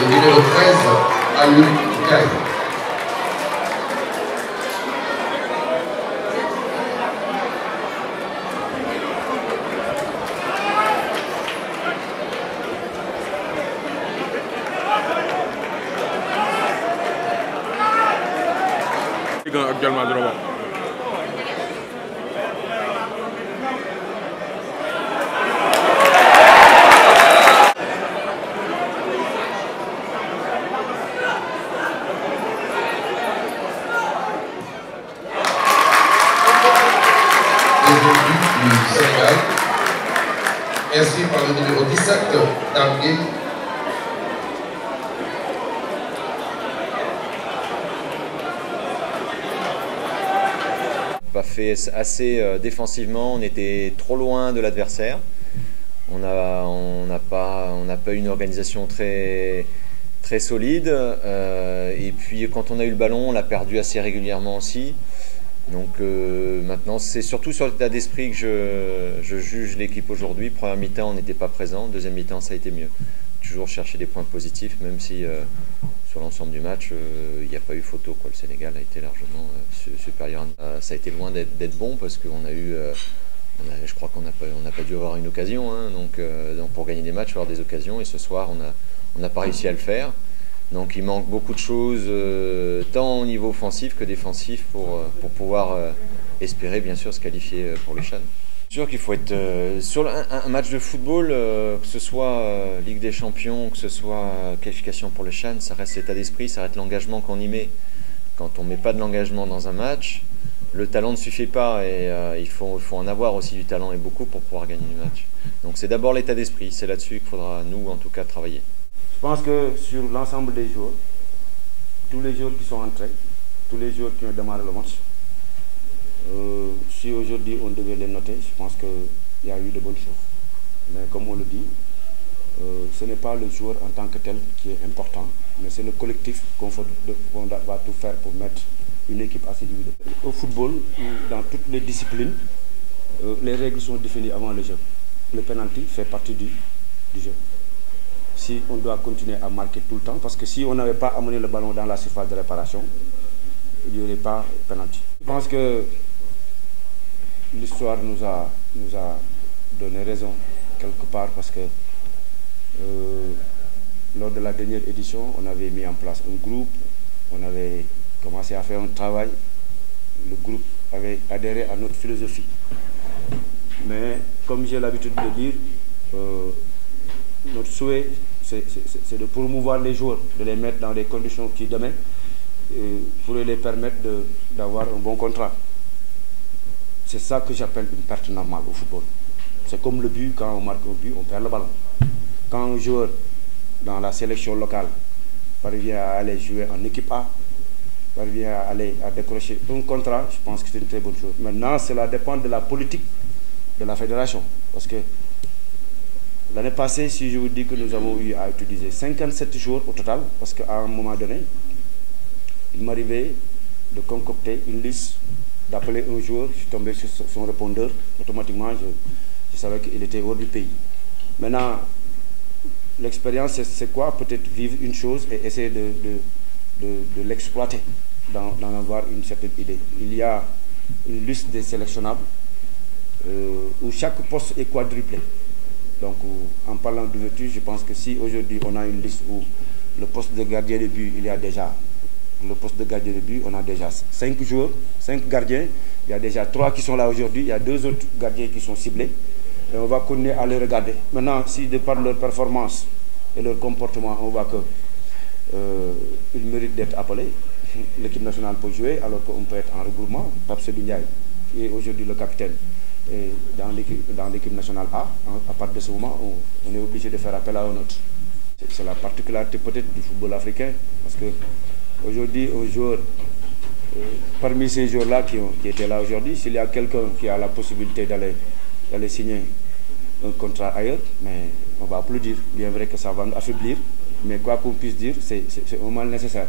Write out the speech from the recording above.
le numéro 13, Ayoub Kaye. Actuellement droit. Deuxième but du Sénégal, inscrit par le numéro 17, Tanguy. Pas fait assez défensivement, on était trop loin de l'adversaire. On n'a pas eu une organisation très solide. Et puis quand on a eu le ballon, on l'a perdu assez régulièrement aussi. Donc maintenant, c'est surtout sur l'état d'esprit que je juge l'équipe aujourd'hui. Première mi-temps, on n'était pas présent. Deuxième mi-temps, ça a été mieux. Toujours chercher des points positifs, même si sur l'ensemble du match, il n'y a pas eu photo, quoi. Le Sénégal a été largement supérieur. Ça a été loin d'être bon parce qu'on a eu, je crois qu'on n'a pas dû avoir une occasion. Hein, donc pour gagner des matchs, il faut avoir des occasions. Et ce soir, on n'a pas réussi à le faire. Donc il manque beaucoup de choses, tant au niveau offensif que défensif, pour pouvoir espérer bien sûr se qualifier pour les CHAN. C'est sûr qu'il faut être sur un match de football, que ce soit Ligue des Champions, que ce soit qualification pour les CHAN, ça reste l'état d'esprit, ça reste l'engagement qu'on y met. Quand on ne met pas de l'engagement dans un match, le talent ne suffit pas et il faut en avoir aussi du talent et beaucoup pour pouvoir gagner du match. Donc c'est d'abord l'état d'esprit, c'est là-dessus qu'il faudra nous en tout cas travailler. Je pense que sur l'ensemble des joueurs, tous les joueurs qui sont entrés, tous les joueurs qui ont démarré le match, si aujourd'hui on devait les noter, je pense qu'il y a eu de bonnes choses. Mais comme on le dit, ce n'est pas le joueur en tant que tel qui est important, mais c'est le collectif qu'on va tout faire pour mettre une équipe assez individuelle. Au football, dans toutes les disciplines, les règles sont définies avant le jeu. Le penalty fait partie du jeu. Si on doit continuer à marquer tout le temps, parce que si on n'avait pas amené le ballon dans la surface de réparation, il n'y aurait pas penalty. Je pense que l'histoire nous a donné raison quelque part, parce que lors de la dernière édition, on avait mis en place un groupe, on avait commencé à faire un travail, le groupe avait adhéré à notre philosophie. Mais comme j'ai l'habitude de dire, notre souhait, c'est de promouvoir les joueurs, de les mettre dans des conditions qui demain pourraient les permettre d'avoir un bon contrat. C'est ça que j'appelle une perte normale au football. C'est comme le but, quand on marque un but, on perd le ballon. Quand un joueur dans la sélection locale parvient à aller jouer en équipe A, parvient à décrocher un contrat, je pense que c'est une très bonne chose. Maintenant, cela dépend de la politique de la fédération. Parce que l'année passée, si je vous dis que nous avons eu à utiliser 57 joueurs au total, parce qu'à un moment donné, il m'arrivait de concocter une liste, d'appeler un joueur, je suis tombé sur son répondeur, automatiquement je savais qu'il était hors du pays. Maintenant, l'expérience, c'est quoi? Peut-être vivre une chose et essayer de l'exploiter, d'en avoir une certaine idée. Il y a une liste des sélectionnables où chaque poste est quadruplé. Donc, en parlant d'ouverture, je pense que si aujourd'hui on a une liste où le poste de gardien de but, il y a déjà, le poste de gardien de but, on a déjà 5 joueurs, 5 gardiens, il y a déjà 3 qui sont là aujourd'hui, il y a 2 autres gardiens qui sont ciblés, et on va continuer à les regarder. Maintenant, si de par leur performance et leur comportement, on voit qu'ils méritent d'être appelés, l'équipe nationale peut jouer, alors qu'on peut être en regroupement. Pape Seydou Ndiaye, qui est aujourd'hui le capitaine, et dans l'équipe nationale A, à partir de ce moment, on est obligé de faire appel à un autre. C'est la particularité peut-être du football africain, parce que aujourd'hui, un joueur, parmi ces joueurs-là qui étaient là aujourd'hui, s'il y a quelqu'un qui a la possibilité d'aller signer un contrat ailleurs, mais on va applaudir. Bien vrai que ça va nous affaiblir, mais quoi qu'on puisse dire, c'est un mal nécessaire.